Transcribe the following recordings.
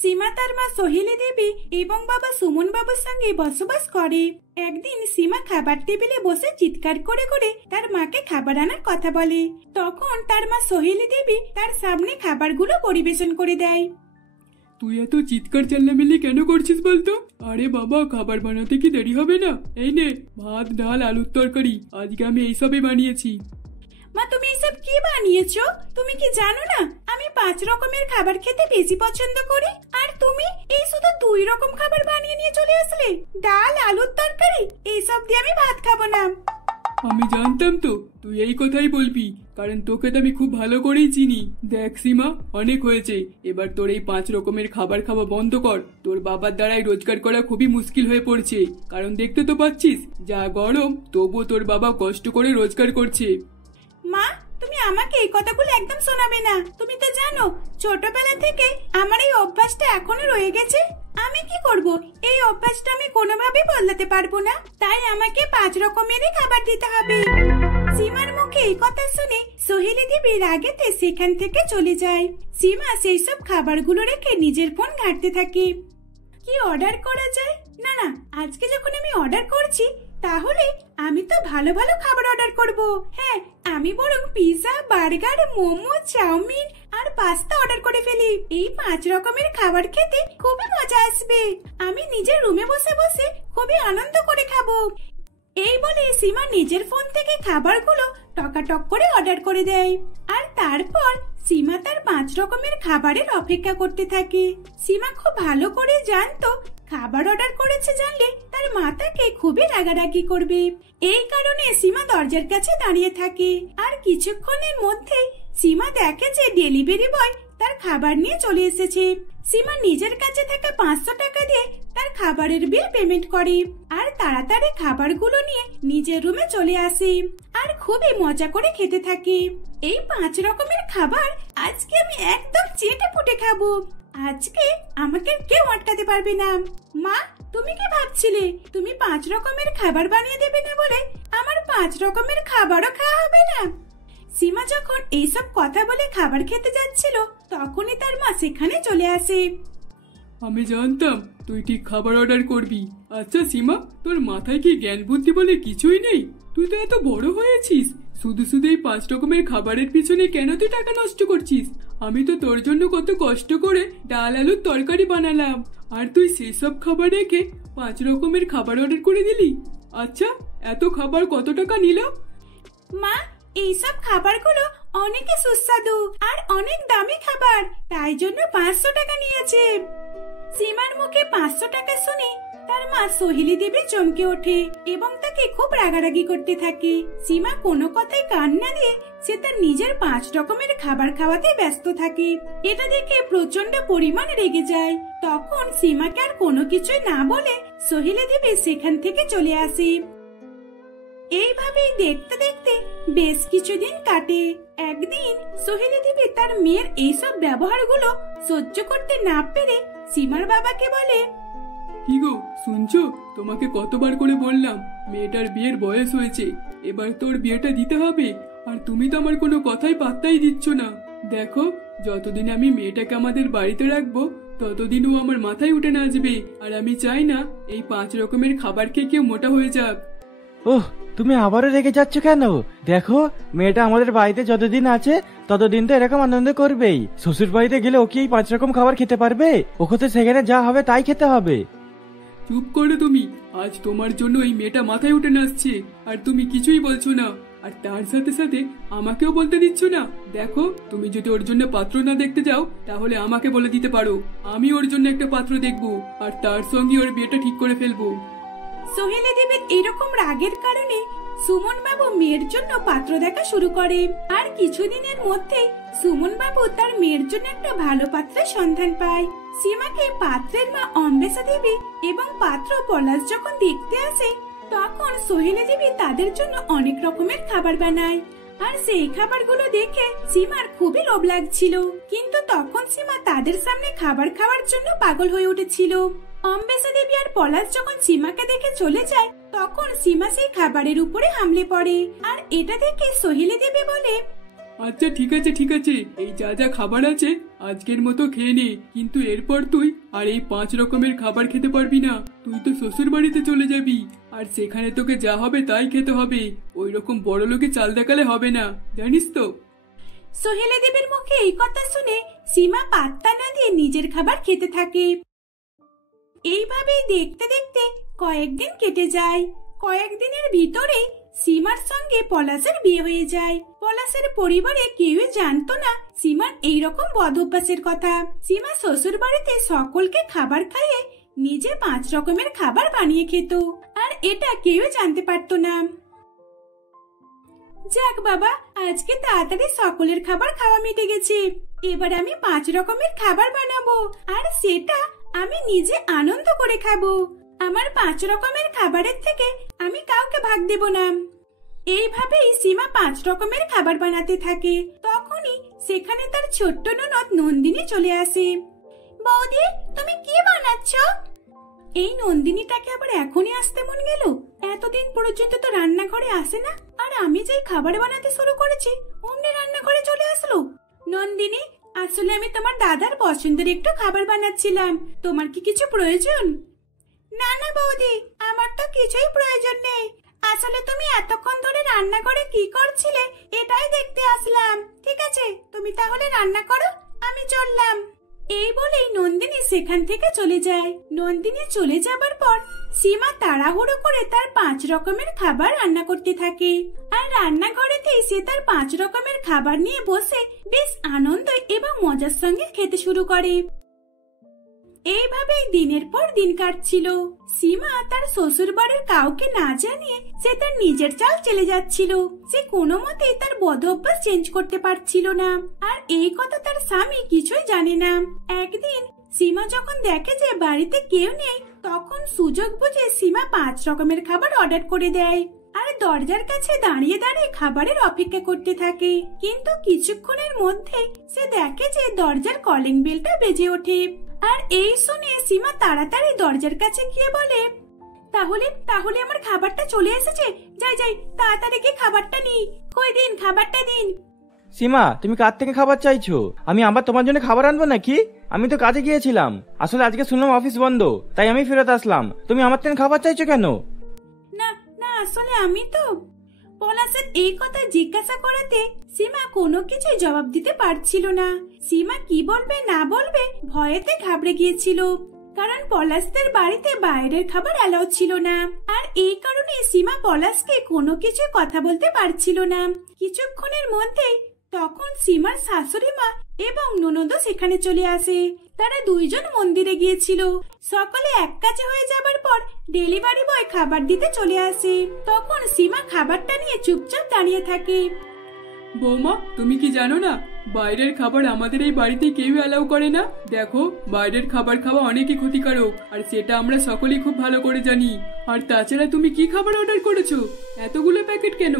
সীমা তার মা সোহেলি দেবী এবং বাবা সুমন বাবুর সঙ্গে বসবাস করে। একদিন সীমা খাবার টেবিলে বসে চিৎকার করে করে তার মাকে খাবার আনার কথা বলে। তখন তার মা সোহেলি দেবী তার সামনে খাবারগুলো পরিবেশন করে দেয়। তুই এত চিৎকার চেল্লামিল্লি কেন করছিস বলতো? আরে বাবা, খাবার বানাতে কি দেরি হবে না? এই নে ভাত, ডাল, আলুর তরকারি, আজকে আমি এইসবই বানিয়েছি। মা, তুমি এসব কি বানিয়েছো? তুমি কি জানো না আমি 5 রকমের খাবার খেতে বেশি পছন্দ করি, আর তুমি এই শুধু 2 রকম খাবার বানিয়ে নিয়ে চলে আসলে, ডাল, আলুর তরকারি। এইসব দিয়ে আমি ভাত খাবো না। আমি জানতাম তো তুই এই কথাই বলবি, কারণ তোকে তো আমি খুব ভালো করেই চিনি। দেখ সীমা, অনেক হয়েছে, এবার তোর এই 5 রকমের খাবার খাওয়া বন্ধ কর। তোর বাবার দ্বারাই রোজগার করা খুবই মুশকিল হয়ে পড়ছে, কারণ দেখতে তো পাচ্ছিস যা গরম, তবুও তোর বাবা কষ্ট করে রোজগার করছে। মা, তুমি আমাকে এই কথাগুলো একদম শোনাবে না। তুমি তো জানো ছোটবেলা থেকে আমার এই অভ্যাসটা এখনো রয়ে গেছে। আমি কি করব? এই অভ্যাসটা আমি কোনোভাবেই বদলাতে পারবো না, তাই আমাকে 5 রকমেরই খাবার দিতে হবে। সীমার মুখে এই কথা শুনে সোহেলি দেবী রাগেতে সেখান থেকে চলে যায়। সীমা সেই সব খাবারগুলো রেখে নিজের ফোন ঘাঁটতে থাকে। কি অর্ডার করা যায়? না না, আজকে যখন আমি অর্ডার করছি তাহলে আমি তো ভালো ভালো খাবার অর্ডার করব। হ্যাঁ, আমি বরং পিৎজা, বার্গার, মোমো, চাউমিন আর পাস্তা অর্ডার করে ফেলি। এই 5 রকমের খাবার খেতে খুবই মজা আসবে। আমি নিজের রুমে বসে বসে খুবই আনন্দ করে খাবো। এই বলে সীমা নিজের ফোন থেকে খাবারগুলো টকাটক করে অর্ডার করে দেয়। আর তারপর সীমা তার 5 রকমের খাবারের অপেক্ষা করতে থাকে। সীমা খুব ভালো করে জানতো খাবার অর্ডার করেছে জানলে তার মা তাকে খুবই রাগারাগি করবে। এই কারণে সীমা দরজার কাছে দাঁড়িয়ে থাকে। আর কিছুক্ষণের মধ্যেই সীমা দেখে যে ডেলিভারি বয় তার খাবার নিয়ে চলে এসেছে। সীমা নিজের কাছে থাকা 500 টাকা দিয়ে তার খাবারের বিল পেমেন্ট করে আর তাড়াতাড়ি খাবারগুলো নিয়ে নিজের রুমে চলে আসে আর খুবই মজা করে খেতে থাকে। এই 5 রকমের খাবার আজকে আমি একদম চেটে পুটে খাবো। আজকে আমাকে কেউ আটকাতে পারবে না। মা, তুমি কি ভাবছিলে তুমি 5 রকমের খাবার বানিয়ে দেবে না বলে আমার 5 রকমের খাবারও খাওয়া হবে না? সীমা যখন এইসব কথা বলে খাবার খেতে যাচ্ছিল তখনই তার মা সেখানে চলে আসে। আমি জানতাম তুই ঠিক খাবার অর্ডার করবি। আচ্ছা সীমা, তোর মাথায় কি জ্ঞান বুদ্ধি বলে কিছুই নেই? তুই তো এত বড় হয়েছিস, শুধু শুধু এই 5 রকমের খাবারের পিছনে কেন তুই টাকা নষ্ট করছিস? আমি তো তোর জন্য কত কষ্ট করে ডাল, আলুর তরকারি বানালাম, আর তুই সেসব খাবার রেখে 5 রকমের খাবার অর্ডার করে দিলি। আচ্ছা, এত খাবার কত টাকা নিল? মা, এইসব খাবারগুলো অনেকে সুস্বাদু আর অনেক দামি খাবার, তাই জন্য 500 টাকা নিয়েছে। সীমার মুখে 500 টাকা শুনে তার মা সোহেলি দেবী চমকে ওঠে এবং তাকে খুব রাগারাগি করতে থাকে। সীমা কোনো কথায় কান না দিয়ে সে তার নিজের 5 রকমের খাবার খাওয়াতে ব্যস্ত থাকে। এটা দেখে প্রচন্ড পরিমাণ রেগে যায়। তখন সীমাকে আর কোনো কিছুই না বলে সোহেলি দেবী সেখান থেকে চলে আসে। এইভাবেই দেখতে দেখতে বেশ কিছুদিন কাটে। একদিন সোহেলি দেবী তার মেয়ের এইসব ব্যবহারগুলো সহ্য করতে না পেরে সীমার বাবাকে বলে, কি গো শুনছো? তোমাকে কতবার করে বললাম মেয়েটার বিয়ের বয়স হয়েছে, এবার তোর বিয়েটা দিতে হবে, আর তুমি তো আমার কোনো কথাই পাত্তাই দিচ্ছ না। দেখো, যতদিন আমি মেয়েটাকে আমাদের বাড়িতে রাখবো ততদিন ও আমার মাথায় উঠে নাচবে, আর আমি চাই না এই 5 রকমের খাবার খেয়ে কেউ মোটা হয়ে যাক। ওহ, তুমি আবারও রেগে যাচ্ছ কেন? দেখো, মেয়েটা আমাদের বাড়িতে যতদিন আছে ততদিন তো এরকম আনন্দ করবেই। শ্বশুর বাড়িতে গেলে ও কি এই 5 রকম খাবার খেতে পারবে? ওকে তো সেখানে যা হবে তাই খেতে হবে। চুপ করো তুমি, আজ তোমার জন্য এই মেয়েটা মাথায় উঠে নাচছে আর তুমি কিছুই বলছো না, আর তার সাথে সাথে আমাকেও বলতে দিচ্ছ না। দেখো, তুমি যদি ওর জন্য পাত্র না দেখতে যাও তাহলে আমাকে বলে দিতে পারো, আমি ওর জন্য একটা পাত্র দেখবো আর তার সঙ্গে ওর বিয়েটা ঠিক করে ফেলবো। সোহেলি দেবীর এরকম রাগের কারণে সুমন বাবু মেয়ের জন্য পাত্র দেখা শুরু করে। আর কিছুদিনের মধ্যে সুমন বাবু তার মেয়ের জন্য একটা ভালো পাত্রের সন্ধান পায়। সীমাকে পাত্রের মা অম্বেষা দেবী এবং পাত্র পলাশ যখন দেখতে আসে তখন সোহেলি দেবী তাদের জন্য অনেক রকমের খাবার বানায়। আর সেই খাবারগুলো দেখে সীমার খুবই লোভ লাগছিল, কিন্তু তখন সীমা তাদের সামনে খাবার খাওয়ার জন্য পাগল হয়ে উঠেছিল। অম্বেষা দেবী আর পলাশ যখন সীমাকে দেখে চলে যায় তখন সীমা সেই খাবারের উপরে হামলে পড়ে। আর এটা দেখে সোহেলি দেবী বলে, আচ্ছা ঠিক আছে ঠিক আছে, এই যা যা খাবার আছে আজকের মতো খেয়ে নে, কিন্তু এরপর তুই আর এই 5 রকমের খাবার খেতে পারবি না। তুই তো শ্বশুর বাড়িতে চলে যাবি, আর সেখানে তোকে যা হবে তাই খেতে হবে। ওই রকম বড় লোকে চাল দেখালে হবে না, জানিস তো। সোহেলা দেবীর মুখে এই কথা শুনে সীমা পাত্তা না দিয়ে নিজের খাবার খেতে থাকে। এইভাবেই দেখতে দেখতে কয়েকদিন কেটে যায়। কয়েকদিনের ভিতরে সীমার সঙ্গে পলাশের বিয়ে হয়ে যায়। পলাশের পরিবারে কেউই জানতো না সীমার এইরকম বদ অভ্যাসের কথা। সীমা শ্বশুর বাড়িতে সকলকে খাবার খাইয়ে নিজে 5 রকমের খাবার বানিয়ে খেত, আর এটা কেউ জানতে পারতো না। যাক বাবা, আজকে তাড়াতাড়ি সকলের খাবার খাওয়া মিটে গেছে। এবার আমি 5 রকমের খাবার বানাবো, আর সেটা আমি নিজে আনন্দ করে খাবো। আমার 5 রকমের খাবারের থেকে আমি কাউকে ভাগ দেব না। এইভাবেই সীমা 5 রকমের খাবার বানাতে থাকে। তখনই সেখানে তার ছোট্ট ননদ নন্দিনী চলে আসে। বৌদি, তুমি কি বানাচ্ছ? এই নন্দিনীটাকে আবার এখনই আসতে মন গেল? এতদিন পর্যন্ত তো রান্নাঘরে আসে না, আর আমি যেই খাবার বানাতে শুরু করেছি অমনি রান্নাঘরে চলে আসলো। নন্দিনী, আসলে আমি তোমার দাদার পছন্দের একটু খাবার বানাচ্ছিলাম। তোমার কি কিছু প্রয়োজন? না না বৌদি, আমার তো কিছুই প্রয়োজন নেই। আসলে তুমি এতক্ষণ ধরে রান্না করে কি করছিলে এটাই দেখতে আসলাম। ঠিক আছে, তুমি তাহলে রান্না করো, আমি চললাম। এই বলেই নন্দিনী সেখান থেকে চলে যায়। নন্দিনী চলে যাবার পর সীমা তাড়াহুড়ো করে তার 5 রকমের খাবার রান্না করতে থাকে, আর রান্নাঘরেতেই সে তার 5 রকমের খাবার নিয়ে বসে বেশ আনন্দ এবং মজার সঙ্গে খেতে শুরু করে। এইভাবেই দিনের পর দিন কাটছিল। সীমা তার শ্বশুর বাড়ির কাউকে না জানিয়ে সে তার নিজের চাল চলে যাচ্ছিল। সে কোনো মতেই তার বদ অভ্যাস চেঞ্জ করতে পারছিল না, আর এই কথা তার স্বামী কিছুই জানে না। একদিন সীমা যখন দেখে যে বাড়িতে কেউ নেই, তখন সুযোগ বুঝে সীমা 5 রকমের খাবার অর্ডার করে দেয়, আর দরজার কাছে দাঁড়িয়ে দাঁড়িয়ে খাবারের অপেক্ষা করতে থাকে। কিন্তু কিছুক্ষণের মধ্যে সে দেখে যে দরজার কলিং বেলটা বেজে ওঠে, আর এই শুনে সীমা তাড়াতাড়ি দরজার কাছে গিয়ে বলে, তাহলে তাহলে আমার খাবারটা চলে এসেছে। যাই যাই, তাড়াতাড়ি গিয়ে খাবারটা নিই। কই দিন, খাবারটা দিন। সীমা, তুমি কার থেকে খাবার চাইছো? আমি আবার তোমার জন্য খাবার আনবো নাকি? আমি তো কাজে গিয়েছিলাম, আসলে আজকে শুনলাম অফিস বন্ধ, তাই আমি ফেরত আসলাম। তুমি আমার থেকে খাবার চাইছো কেন? না না, আসলে আমি তো। পলাশের এই কথা জিজ্ঞাসা করাতে সীমা কোনো কিছুই জবাব দিতে পারছিল না। সীমা কি বলবে না বলবে ভয়েতে ঘাবড়ে গিয়েছিল, কারণ পলাশদের বাড়িতে বাইরের খাবার অ্যালাউ ছিল না, আর এই কারণে সীমা পলাশকে কোনো কিছু কথা বলতে পারছিল না। কিছুক্ষণের মধ্যেই তখন সীমার শাশুড়ি মা এবং ননদও সেখানে চলে আসে। তারা দুইজন মন্দিরে গিয়েছিল। সকলে এক কাজে হয়ে যাবার পর ডেলিভারি বয় খাবার দিতে চলে আসে। তখন সীমা খাবারটা নিয়ে চুপচাপ দাঁড়িয়ে থাকে। বৌমা, তুমি কি জানো না বাইরের খাবার আমাদের এই বাড়িতে কেউ অ্যালাউ করে না? দেখো, বাইরের খাবার খাওয়া অনেকই ক্ষতিকারক, আর সেটা আমরা সকলেই খুব ভালো করে জানি। আর তাছাড়া তুমি কি খাবার অর্ডার করেছো? এতগুলো প্যাকেট কেন?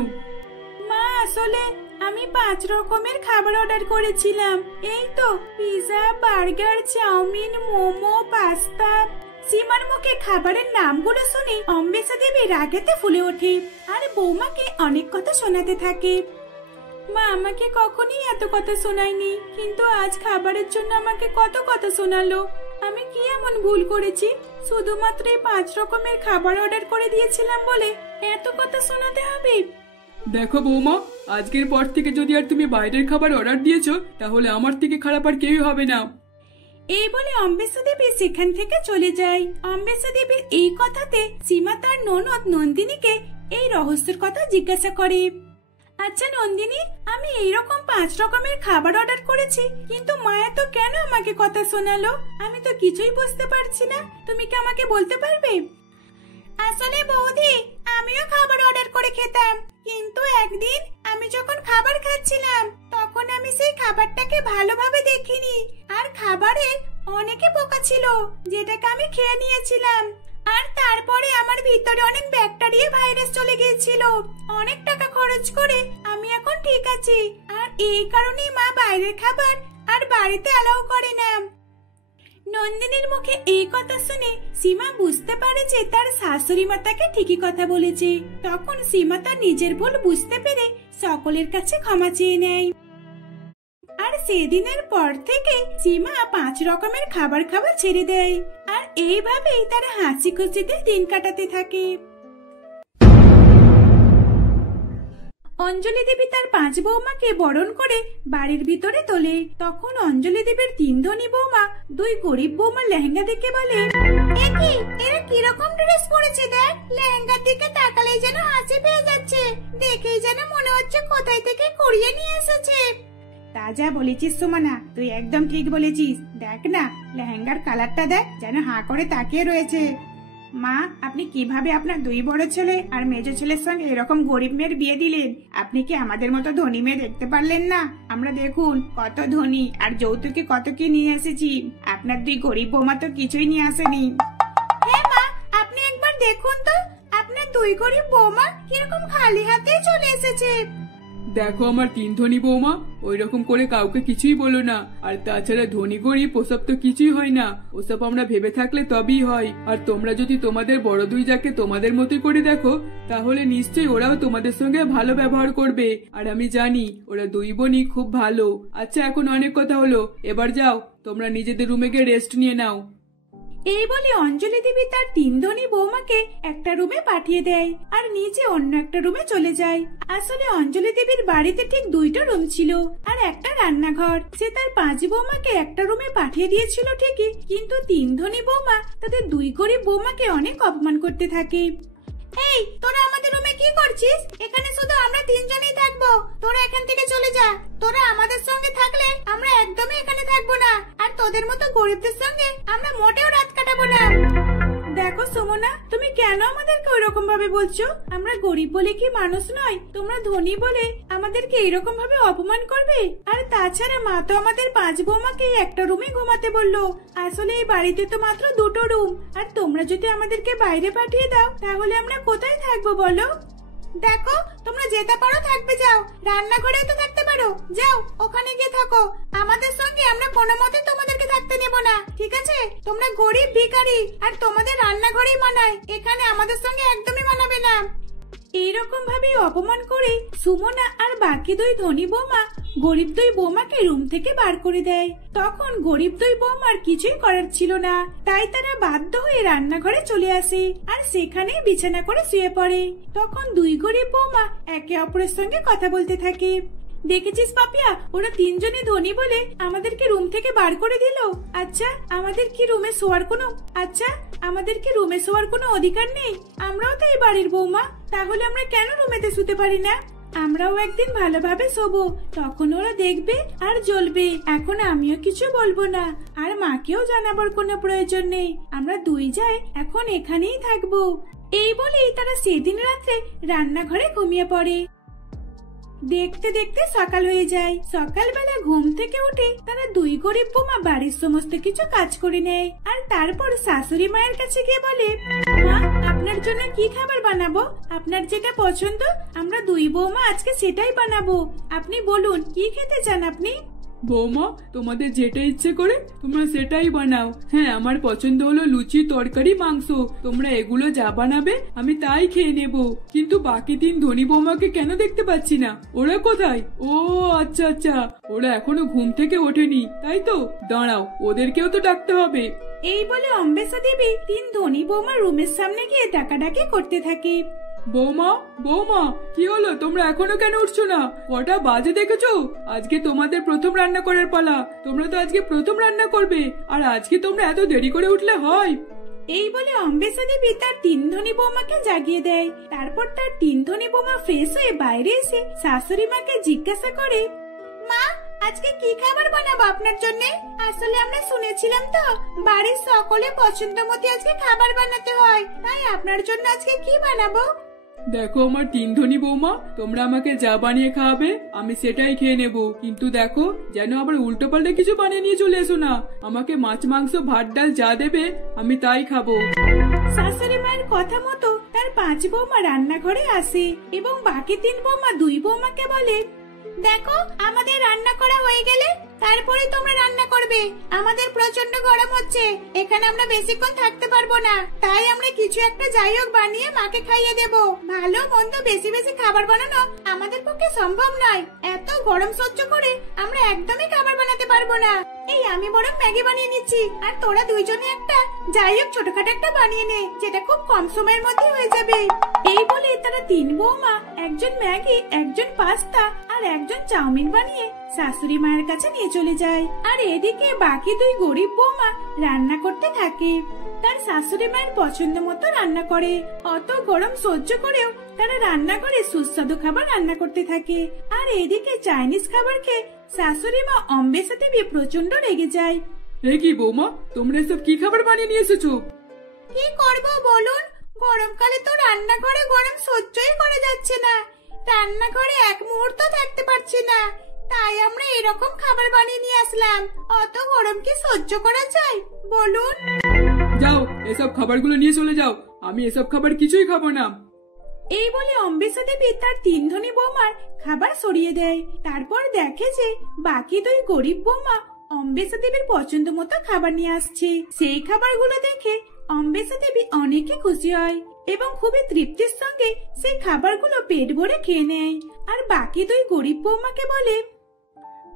মা, আসলে আমি 5 রকমের খাবার অর্ডার করেছিলাম। এই তো pizza, burger, chowmein, momo, pasta. সীমার মুখে খাবারের নামগুলো শুনে অম্বেষা দেবী রাগেতে ফুলে ওঠে, আর বৌমাকে অনেক কথা শোনাতে থাকে। মা আমাকে কখনই এত কথা শোনায়নি, কিন্তু আজ খাবারের জন্য আমাকে কত কথা শোনালো। আমি কি এমন ভুল করেছি? শুধুমাত্র 5 রকমের খাবার অর্ডার করে দিয়েছিলাম বলে এত কথা শোনাতে হবে? দেখো বৌমা, আজকের পর থেকে যদি আর তুমি বাইরের খাবার অর্ডার দিয়েছো, তাহলে আমার থেকে খারাপ আর কেউই হবে না। এই বলে অম্বেষা দেবী সেখান থেকে চলে যায়। অম্বেষা দেবীর এই কথাতে সীমা তার ননদ নন্দিনীকে এই রহস্যের কথা জিজ্ঞাসা করে। আচ্ছা নন্দিনী, আমি এইরকম 5 রকমের খাবার অর্ডার করেছি, কিন্তু মায়া তো কেন আমাকে কথা শোনালো? আমি তো কিছুই বুঝতে পারছি না। তুমি কি আমাকে বলতে পারবে? আসলে বৌদি, আমিও খাবার অর্ডার করে খেতাম, কিন্তু একদিন আমি যখন খাবার খাচ্ছিলাম তখন আমি সেই খাবারটাকে ভালোভাবে দেখিনি, আর খাবারে অনেকে পোকা ছিল, যেটাকে আমি খেয়ে নিয়েছিলাম। আর তারপরে আমার ভিতরে অনেক ব্যাকটেরিয়া ভাইরাস চলে গিয়েছিল। অনেক টাকা খরচ করে আমি এখন ঠিক আছি, আর এই কারণেই মা বাইরের খাবার আর বাড়িতে অ্যালাউ করে না। নন্দিনীর মুখে এই কথা শুনে সীমা বুঝতে পারে যে তার শাশুড়ি মা তাকে ঠিকই কথা বলেছে। তখন সীমা তার নিজের ভুল বুঝতে পেরে সকলের কাছে ক্ষমা চেয়ে নেয়। সেদিনের পর থেকে সীমা 5 রকমের খাবার খাওয়া ছেড়ে দেয়, আর এইভাবেই তারা হাসি খুশিতে দিন কাটাতে থাকে। অঞ্জলি দেবী তার 5 বৌমাকে বরণ করে বাড়ির ভিতরে তোলে। তখন অঞ্জলি দেবীর 3 ধনী বৌমা 2 গরিব বৌমার লেহেঙ্গা দেখে বলে, একি এরা কিরকম ড্রেস পরেছে, দেখ লেহেঙ্গার দিকে তাকালেই যেন হাসি পেয়ে যাচ্ছে, দেখেই যেন মনে হচ্ছে কোথায় থেকে কুড়িয়ে নিয়ে এসেছে। তা যা বলেছিস সুমনা, তুই একদম ঠিক বলেছিস। দেখ না, লেহেঙ্গার কালারটা দেখ, যেন হাঁ করে তাকিয়ে রয়েছে। মা, আপনি কিভাবে আপনার 2 বড় ছেলে আর মেজো ছেলের সঙ্গে এরকম গরিব মেয়ের বিয়ে দিলেন? আপনি কি আমাদের মতো ধনী মেয়ে দেখতে পারলেন না? আমরা দেখুন কত ধনী, আর যৌতুকে কত কি নিয়ে এসেছি। আপনার 2 গরিব বৌমা তো কিছুই নিয়ে আসেনি। হ্যাঁ মা, আপনি একবার দেখুন তো, আপনার 2 গরিব বৌমা কিরকম খালি হাতেই চলে এসেছে। দেখো আমার 3 ধনী বৌমা, ওই রকম করে কাউকে কিছুই বলো না। আর তাছাড়া ধনী গরিব ওসব তো কিছুই হয় না, ওসব আমরা ভেবে থাকলে তবেই হয়। আর তোমরা যদি তোমাদের বড় 2 যাকে তোমাদের মতোই করে দেখো, তাহলে নিশ্চয়ই ওরাও তোমাদের সঙ্গে ভালো ব্যবহার করবে। আর আমি জানি ওরা 2 বোনই খুব ভালো। আচ্ছা, এখন অনেক কথা হলো, এবার যাও তোমরা নিজেদের রুমে গিয়ে রেস্ট নিয়ে নাও। এই বলে অঞ্জলি দেবী তার 3 ধনী বৌমাকে একটা রুমে পাঠিয়ে দেয়, আর নিচে অন্য একটা রুমে চলে যায়। আসলে অঞ্জলি দেবীর বাড়িতে ঠিক 2টা রুম ছিল আর একটা রান্নাঘর। সে তার 5 বৌমাকে একটা রুমে পাঠিয়ে দিয়েছিল ঠিকই, কিন্তু 3 ধনী বৌমা তাদের 2 গরিব বৌমাকে অনেক অপমান করতে থাকে। এই, তোরা আমাদের রুমে কি করছিস? এখানে শুধু আমরা 3 জনই থাকবো, তোরা এখান থেকে চলে যা। তোরা আমাদের সঙ্গে থাকলে আমরা একদমই এখানে থাকবো না, আর তোদের মতো গরিবদের সঙ্গে আমরা মোটেও রাত কাটাবো না। দেখো সুমনা, তুমি কেন আমাদেরকে ওইরকম ভাবে বলছো? আমরা গরিব বলে কি মানুষ নয়? তোমরা ধনী বলে আমাদেরকে এরকম ভাবে অপমান করবে? আর তাছাড়া মা তো আমাদের 5 বৌমাকে একটা রুমে ঘুমাতে বললো। আসলে এই বাড়িতে তো মাত্র 2টো রুম, আর তোমরা যদি আমাদেরকে বাইরে পাঠিয়ে দাও তাহলে আমরা কোথায় থাকবো বলো? দেখো, তোমরা যেতে পারো থাকবে যাও, রান্নাঘরেও তো থাকতে পারো, যাও ওখানে গিয়ে থাকো। আমাদের সঙ্গে আমরা কোনো মতে তোমাদেরকে থাকতে নেব না, ঠিক আছে? তোমরা গরিব ভিখারি, আর তোমাদের রান্নাঘরেই মানায়, এখানে আমাদের সঙ্গে একদমই মানাবে না। এইরকম ভাবে অপমান করে সুমনা আর বাকি 2 ধনী বৌমা গরিব 2 বৌমাকে রুম থেকে বার করে দেয়। তখন গরিব 2 বৌমার কিছুই করার ছিল না, তাই তারা বাধ্য হয়ে রান্নাঘরে চলে আসে আর সেখানে বিছানা করে শুয়ে পড়ে। তখন 2 গরিব বৌমা একে অপরের সঙ্গে কথা বলতে থাকে। দেখেছিস পাপিয়া, ওরা 3 জনই ধনী বলে আমাদেরকে রুম থেকে বার করে দিল। আচ্ছা, আমাদের কি রুমে শোয়ার কোনো অধিকার নেই? আমরাও তো এই বাড়ির বৌমা, তাহলে আমরা কেন রুমেতে শুতে পারি না? আমরাও একদিন ভালোভাবে শোবো, তখন ওরা দেখবে আর জ্বলবে। এখন আমিও কিছু বলবো না, আর মাকেও জানাবার কোনো প্রয়োজন নেই। আমরা 2 যাই এখন এখানেই থাকবো। এই বলেই তারা সেদিন রাত্রে রান্নাঘরে ঘুমিয়ে পড়ে। দেখতে দেখতে সকাল হয়ে যায়। সকালবেলা ঘুম থেকে উঠে তারা 2 গরিব বৌমা বাড়ির সমস্ত কিছু কাজ করে নেয়, আর তারপর শাশুড়ি মায়ের কাছে গিয়ে বলে, মা, আপনার জন্য কি খাবার বানাবো? আপনার যেটা পছন্দ আমরা 2 বৌমা আজকে সেটাই বানাবো। আপনি বলুন কি খেতে চান আপনি? বৌমা, তোমাদের যেটা ইচ্ছে করে তোমরা সেটাই বানাও। হ্যাঁ, আমার পছন্দ হলো লুচি, তরকারি, মাংস। তোমরা এগুলো যা বানাবে আমি তাই খেয়ে নেব। কিন্তু বাকি 3 ধনী বৌমাকে কেন দেখতে পাচ্ছি না? ওরা কোথায়? ও আচ্ছা আচ্ছা, ওরা এখনো ঘুম থেকে ওঠেনি, তাই তো? দাঁড়াও, ওদেরকেও তো ডাকতে হবে। এই বলে অম্বেশা দেবী 3 ধনী বৌমার রুমের সামনে গিয়ে ডাকাডাকি করতে থাকে। বৌমা, বৌমা, কি হলো? তোমরা এখনো কেন উঠছো না? কটা বাজে দেখেছো? আজকে তোমাদের প্রথম রান্না করার পালা। তোমরা তো আজকে প্রথম রান্না করবে, আর আজকে তোমরা এত দেরি করে উঠলে হয়? এই বলে অম্বেশা দেবী তার 3 ধনী বৌমাকে জাগিয়ে দেয়। তারপর তার 3 ধনী বৌমা ফ্রেশ হয়ে বাইরে এসে শাশুড়ি মাকে জিজ্ঞাসা করে, মা, আজকে কি খাবার বানাবো আপনার জন্য? আসলে আমরা শুনেছিলাম তো বাড়ির সকলে পছন্দ মতো আজকে খাবার বানাতে হয়, তাই আপনার জন্য আজকে কি বানাবো? দেখো আমার 3 ধনী বৌমা, তোমরা আমাকে যা বানিয়ে খাওয়াবে আমি সেটাই খেয়ে নেব। কিন্তু দেখো যেন আবার উল্টো পাল্টা কিছু বানিয়ে নিয়ে চলে এসো না। আমাকে মাছ, মাংস, ভাত, ডাল যা দেবে আমি তাই খাবো। শাশুড়ি মায়ের কথা মতো তার 5 বৌমা রান্নাঘরে আসে এবং বাকি 3 বৌমা 2 বৌমাকে বলে, দেখো আমাদের রান্না করা হয়ে গেলে তারপরে তোমরা রান্না করবে। আমাদের প্রচন্ড গরম হচ্ছে, এখানে আমরা বেশিক্ষণ থাকতে পারবো না, তাই আমরা কিছু একটা যাই হোক বানিয়ে মাকে খাইয়ে দেব। ভালো মন্দ বেশি বেশি খাবার বানানো আমাদের পক্ষে সম্ভব নয়। এত গরম সহ্য করে আমরা একদমই খাবার বানাতে পারবো না। এই আমি বরং ম্যাগি বানিয়ে নিচ্ছি, আর তোরা দুইজনে একটা যাই হোক ছোটখাটো একটা বানিয়ে নে, যেটা খুব কম সময়ের মধ্যে হয়ে যাবে। এই বলে তারা তিন বৌমা একজন ম্যাগি, একজন পাস্তা আর একজন চাউমিন বানিয়ে শাশুড়ি মায়ের কাছে নিয়ে চলে যায়। আর এদিকে বাকি দুই গরিব বৌমা রান্না করতে থাকে। তার শাশুড়ি মায়ের পছন্দ মতো রান্না করে। অত গরম সহ্য করেও তারা রান্না করে সুস্বাদু খাবার রান্না করতে থাকে। আর এদিকে চাইনিজ খাবার খেয়ে শাশুড়ি মা অম্বেষা দেবী প্রচন্ড রেগে যায়। এ কি বৌমা, তোমরা এসব কি খাবার বানিয়ে নিয়ে এসেছো? কি করব বলুন, গরমকালে তো রান্নাঘরে গরম সহ্যই করা যাচ্ছে না, রান্নাঘরে এক মুহূর্ত থাকতে পারছি না, তাই আমরা এরকম খাবার বানিয়ে নিয়ে আসলাম। অত গরম কি সহ্য করা যায় বলুন? যাও, এসব খাবারগুলো নিয়ে চলে যাও, আমি এসব খাবার কিছুই খাবো না। এই বলে অম্বেষা দেবী তার তিন ধনী বৌমার খাবার সরিয়ে দেয়। তারপর দেখে যে বাকি দুই গরিব বৌমা অম্বেষা দেবীর পছন্দ মতো খাবার নিয়ে আসছে। সেই খাবারগুলো দেখে অম্বেষা দেবী অনেকই খুশি হয় এবং খুবই তৃপ্তির সঙ্গে সেই খাবারগুলো পেট ভরে খেয়ে নেয়। আর বাকি দুই গরিব বৌমাকে বলে,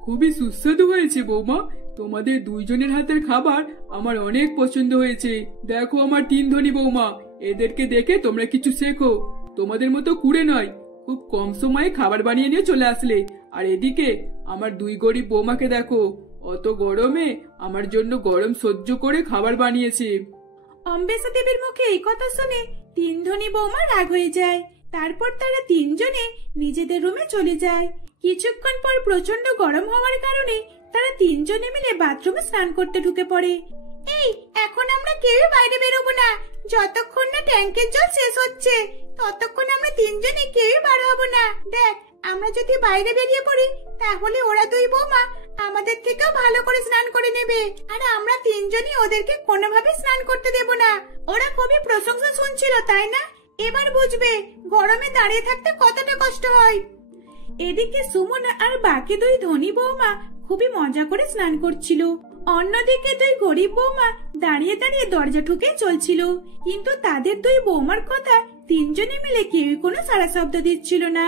খুবই সুস্বাদু হয়েছে বৌমা, তোমাদের দুইজনের হাতের খাবার আমার অনেক পছন্দ হয়েছে। দেখো আমার তিন ধনী বৌমা, এদেরকে দেখে তোমরা কিছু শেখো। তোমাদের মতো কুড়ে নয়, খুব কম সময়ে খাবার বানিয়ে নিয়ে চলে আসলে। আর এদিকে আমার দুই গরিব বৌমাকে দেখো, অত গরমে আমার জন্য গরম সহ্য করে খাবার বানিয়েছে। অম্বেষা দেবীর মুখে এই কথা শুনে তিন ধনী বৌমা রাগ হয়ে যায়। তারপর তারা তিনজনে নিজেদের রুমে চলে যায়। কিছুক্ষণ পর প্রচন্ড গরম হওয়ার কারণে তারা তিনজনে মিলে বাথরুমে স্নান করতে ঢুকে পড়ে। এই এখন আমরা কেউ বাইরে বেরোবো না, যতক্ষণ না ট্যাঙ্কের জল শেষ হচ্ছে ততক্ষণ আমরা তিনজনে কেউ বার হবো না। দেখ, আমরা যদি বাইরে বেরিয়ে পড়ি তাহলে ওরা দুই বৌমা আমাদের থেকেও ভালো করে স্নান করে নেবে, আর আমরা তিনজনই ওদেরকে কোনোভাবে স্নান করতে দেব না। ওরা খুবই প্রশংসা শুনছিল, তাই না? এবার বুঝবে গরমে দাঁড়িয়ে থাকতে কতটা কষ্ট হয়। এদিকে সুমন আর বাকি দুই ধনী বৌমা খুবই মজা করে স্নান করছিল। অন্যদিকে দুই গরিব বৌমা দাঁড়িয়ে দাঁড়িয়ে দরজা ঠুকে চলছিল, কিন্তু তাদের দুই বৌমার কথা তিনজনে মিলে কেউই কোনো সাড়া শব্দ দিচ্ছিল না।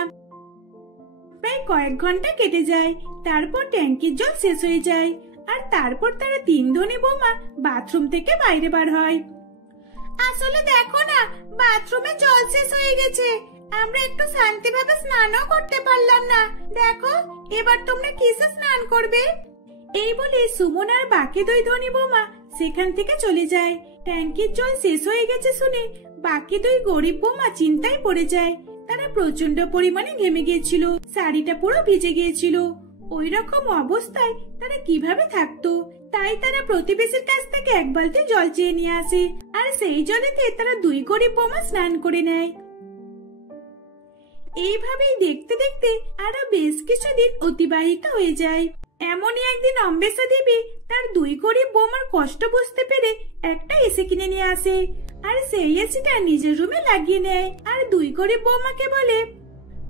প্রায় কয়েক ঘন্টা কেটে যায়, তারপর ট্যাঙ্কির জল শেষ হয়ে যায়। আর তারপর তারা তিন ধনী বৌমা বাথরুম থেকে বাইরে বার হয়। আসলে দেখো না, বাথরুমে জল শেষ হয়ে গেছে, আমরা একটু শান্তিভাবে স্নানও করতে পারলাম না। দেখো, এবার তোমরা কিসে স্নান করবে? এই বলে সুমন আর বাকি দুই ধনী বৌমা সেখান থেকে চলে যায়। ট্যাঙ্কির জল শেষ হয়ে গেছে শুনে বাকি দুই গরিব বৌমা চিন্তায় পড়ে যায়। তারা প্রচন্ড পরিমাণে ঘেমে গিয়েছিল, শাড়িটা পুরো ভিজে গিয়েছিল। ওই রকম অবস্থায় তারা কিভাবে থাকতো? তাই তারা প্রতিবেশীর কাছ থেকে এক বালতি জল চেয়ে নিয়ে আসে, আর সেই জলেতে তারা দুই গরিব বৌমা স্নান করে নেয়। এইভাবেই দেখতে দেখতে আরো বেশ কিছুদিন অতিবাহিত হয়ে যায়। এমনই একদিন অম্বেষা দেবী তার দুই গরিব বৌমার কষ্ট বুঝতে পেরে একটা এসি কিনে নিয়ে আসে, আর সেই এসিটা নিজের রুমে লাগিয়ে নেয়। আর দুই গরিব বৌমাকে বলে,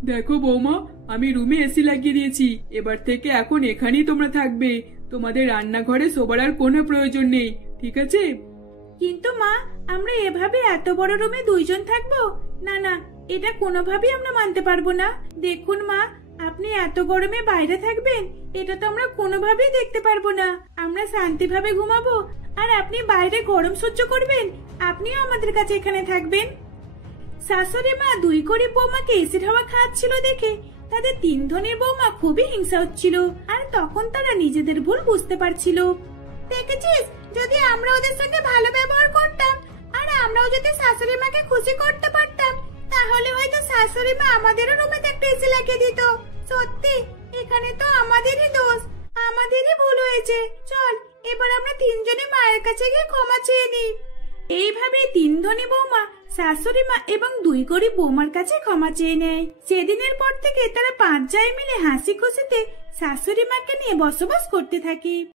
দেখো বৌমা, আমি রুমে এসি লাগিয়ে দিয়েছি, এবার থেকে এখন এখানেই তোমরা থাকবে। তোমাদের রান্নাঘরে শোবার আর কোনো প্রয়োজন নেই, ঠিক আছে? কিন্তু মা, আমরা এভাবে এত বড় রুমে দুইজন থাকবো? না না, এটা কোনোভাবেই আমরা মানতে পারবো না। দেখুন মা, আপনি এত গরমে বাইরে থাকবেন, এটা তো আমরা কোনোভাবেই দেখতে পারবো না। আমরা শান্তিভাবে ঘুমাবো, আর আপনি বাইরে গরম সহ্য করবেন। আপনিও আমাদের কাছে এখানে থাকবেন। শাশুড়ি মা দুই গরিব বৌমাকে এসিড হাওয়া খাওয়াচ্ছিল দেখে তাদের তিন ধনীর বৌমা খুবই হিংসা হচ্ছিল, আর তখন তারা নিজেদের ভুল বুঝতে পারছিল। দেখেছিস, যদি আমরা ওদের সঙ্গে ভালো ব্যবহার করতাম আর আমরাও যদি শাশুড়ি মাকে খুশি করতে পারতাম, তাহলে হয়তো শাশুড়ি মা আমাদেরও রুমে একটা এসি লাগিয়ে দিত। সত্যি, এখানে তো আমাদেরই দোষ, আমাদেরই ভুল হয়েছে। চল, এবার আমরা তিনজনে মায়ের কাছে গিয়ে ক্ষমা চেয়ে নিই। এইভাবে তিন ধনী বৌমা শাশুড়ি মা এবং দুই গরিব বৌমার কাছে ক্ষমা চেয়ে নেয়। সেদিনের পর থেকে তারা পাঁচ জায় মিলে হাসি খুশিতে শাশুড়ি মাকে নিয়ে বসবাস করতে থাকে।